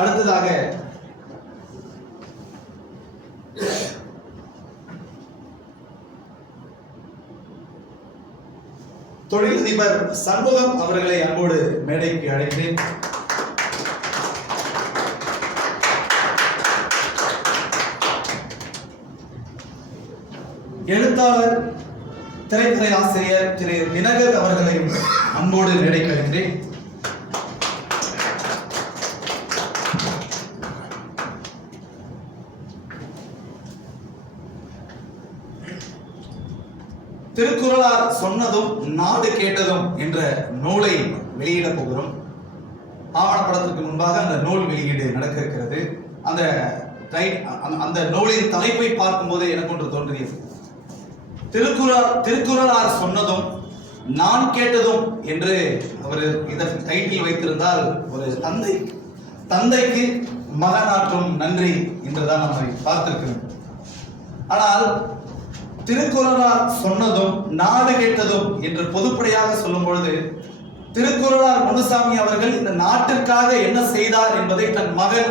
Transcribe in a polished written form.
அடுத்ததாக தொழிலதிபர் சண்முகம் அவர்களை அன்போடு மேடைக்கு அழைக்கிறேன். எழுத்தாளர் திரைக்கதை ஆசிரியர் திரு தினகர் அவர்களை அன்போடு மேடைக்கு அழைக்கிறேன். திருக்குறளார் சொன்னதும் நாடு கேட்டதும் என்ற நூலை வெளியிட போகிறோம். ஆவணப்படத்திற்கு முன்பாக அந்த நூல் வெளியீடு நடக்க இருக்கிறது. அந்த நூலின் தலைப்பை பார்க்கும் போது எனக்கு ஒன்று தோன்றியது. திருக்குறளார் சொன்னதும் நான் கேட்டதும் என்று அவர் இதற்கு டைட்டில் வைத்திருந்தால் ஒரு தந்தைக்கு மகனாற்றும் நன்றி என்றுதான் நம்மை பார்த்திருக்கிறோம். ஆனால் திருக்குறளார் சொன்னதும் நாடு கேட்டதும் என்று பொதுப்படையாக சொல்லும் பொழுது திருக்குறளார் முனுசாமி அவர்கள் இந்த நாட்டிற்காக என்ன செய்தார் என்பதை தன் மகன்